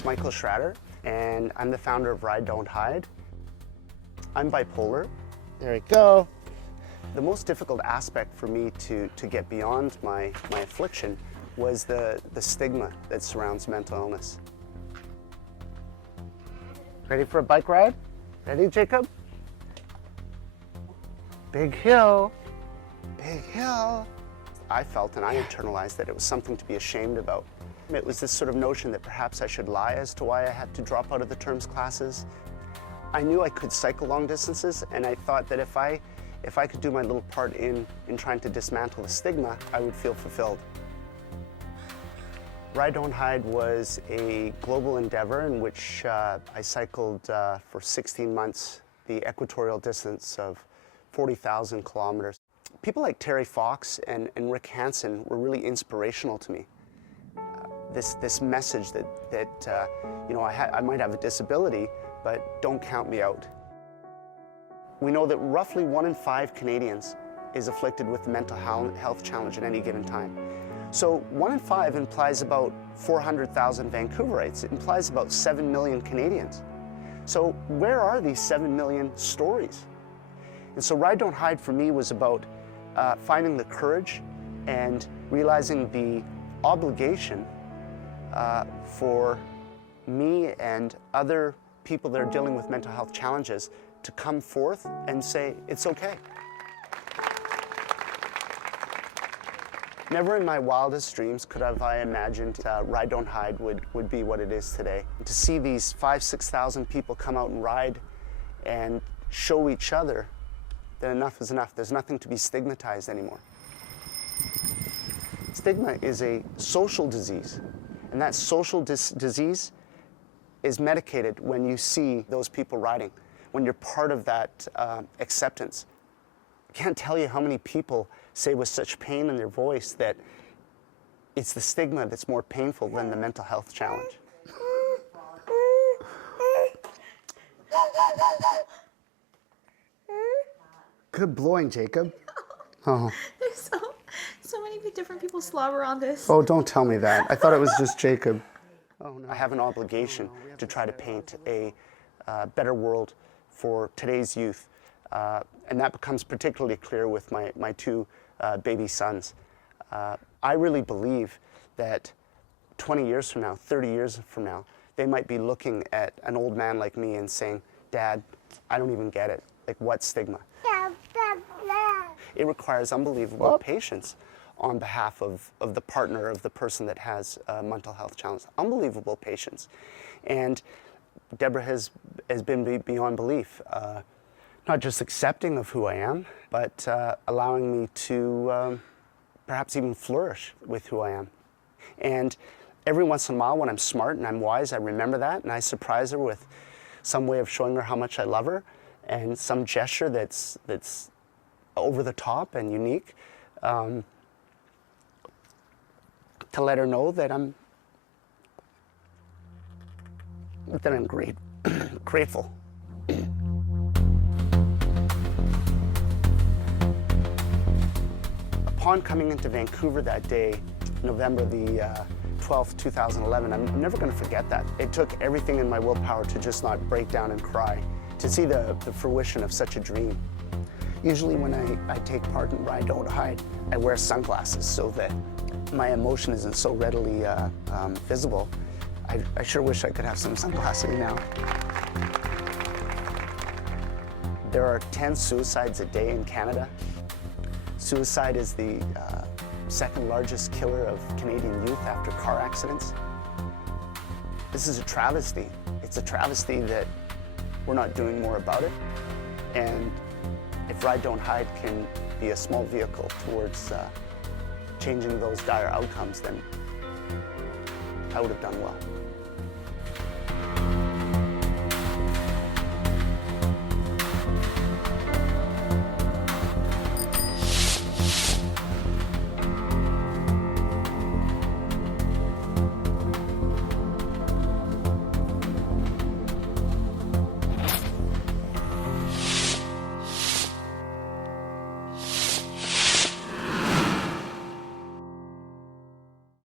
is Michael Schratter, and I'm the founder of Ride, Don't Hide. I'm bipolar. There we go. The most difficult aspect for me to get beyond my affliction was the stigma that surrounds mental illness. Ready for a bike ride? Ready, Jacob? Big hill, big hill. I felt and I internalized that it was something to be ashamed about. It was this sort of notion that perhaps I should lie as to why I had to drop out of the terms classes. I knew I could cycle long distances, and I thought that if I could do my little part in trying to dismantle the stigma, I would feel fulfilled. Ride, Don't Hide was a global endeavor in which I cycled for 16 months, the equatorial distance of 40,000 kilometers. People like Terry Fox and Rick Hansen were really inspirational to me. This message that you know, I might have a disability, but don't count me out. We know that roughly 1 in 5 Canadians is afflicted with a mental health challenge at any given time. So 1 in 5 implies about 400,000 Vancouverites. It implies about 7 million Canadians. So where are these 7 million stories? And so Ride, Don't Hide for me was about finding the courage and realizing the obligation for me and other people that are dealing with mental health challenges to come forth and say, it's okay. Never in my wildest dreams could have I imagined Ride, Don't Hide would be what it is today. To see these 5,000–6,000 people come out and ride and show each other that enough is enough. There's nothing to be stigmatized anymore. Stigma is a social disease, and that social disease is medicated when you see those people riding, when you're part of that acceptance. I can't tell you how many people say with such pain in their voice that it's the stigma that's more painful than the mental health challenge. Good blowing, Jacob. Oh. There's so many different people slobber on this. Oh, don't tell me that. I thought it was just Jacob. Oh, no. I have an obligation to try to paint a better world for today's youth. And that becomes particularly clear with my 2 baby sons. I really believe that 20 years from now, 30 years from now, they might be looking at an old man like me and saying, Dad, I don't even get it. Like, what stigma? It requires unbelievable patience on behalf of the partner, of the person that has a mental health challenge. Unbelievable patience. And Deborah has been beyond belief. Not just accepting of who I am, but allowing me to perhaps even flourish with who I am. And every once in a while when I'm smart and I'm wise, I remember that and I surprise her with some way of showing her how much I love her and some gesture that's over the top and unique to let her know that I'm grateful. Upon coming into Vancouver that day, November the 12th, 2011, I'm never going to forget that. It took everything in my willpower to just not break down and cry, to see the fruition of such a dream. Usually when I take part in Ride, Don't Hide, I wear sunglasses so that my emotion isn't so readily visible. I sure wish I could have some sunglasses now. There are 10 suicides a day in Canada. Suicide is the second largest killer of Canadian youth after car accidents. This is a travesty. It's a travesty that we're not doing more about it. And if Ride, Don't Hide can be a small vehicle towards changing those dire outcomes, then I would have done well.